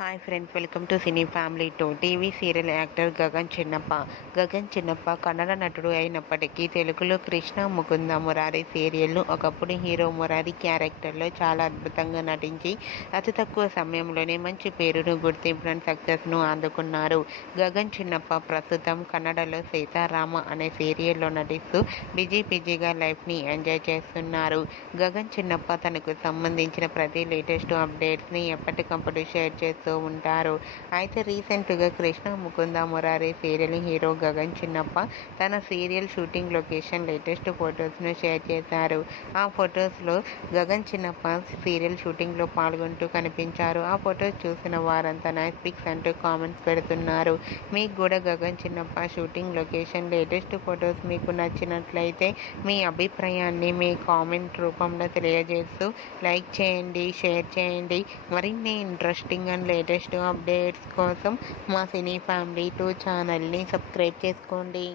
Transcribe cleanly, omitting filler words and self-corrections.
Hi friends, welcome to cine family two. TV serial actor Gagan చిన్నప్ప. గగన్ చిన్నప్ప కన్నడ నటుడు అయినప్పటికీ తెలుగులో కృష్ణ ముకుంద మురారి సీరియల్ను ఒకప్పుడు హీరో మురారి క్యారెక్టర్లో చాలా అద్భుతంగా నటించి అతి తక్కువ సమయంలోనే మంచి పేరును, గుర్తింపును, సక్సెస్ను అందుకున్నారు. గగన్ చిన్నప్ప ప్రస్తుతం కన్నడలో సీతారామ అనే సీరియల్లో నటిస్తూ బిజీగా లైఫ్ని ఎంజాయ్ చేస్తున్నారు. గగన్ చిన్నప్ప తనకు సంబంధించిన ప్రతి లేటెస్ట్ అప్డేట్స్ని ఎప్పటికప్పుడు షేర్ చేస్తూ ఉంటారు. అయితే రీసెంట్గా కృష్ణ ముకుంద మురారి సీరియల్ హీరో గగన్ చిన్నప్ప తన సీరియల్ షూటింగ్ లొకేషన్ లేటెస్ట్ ఫొటోస్ను షేర్ చేశారు. ఆ ఫొటోస్లో గగన్ చిన్నప్ప సీరియల్ షూటింగ్లో పాల్గొంటూ కనిపించారు. ఆ ఫొటోస్ చూసిన వారంతా నైస్ పిక్స్ అంటూ కామెంట్స్ పెడుతున్నారు. మీకు కూడా గగన్ చిన్నప్ప షూటింగ్ లొకేషన్ లేటెస్ట్ ఫొటోస్ మీకు నచ్చినట్లయితే మీ అభిప్రాయాన్ని మీ కామెంట్ రూపంలో తెలియజేస్తూ లైక్ చేయండి, షేర్ చేయండి. మరిన్ని ఇంట్రెస్టింగ్ అండ్ లేటెస్ట్ అప్డేట్స్ కోసం మా సినీ ఫ్యామిలీ 2 ఛానల్ని సబ్స్క్రైబ్ చేసుకోండి.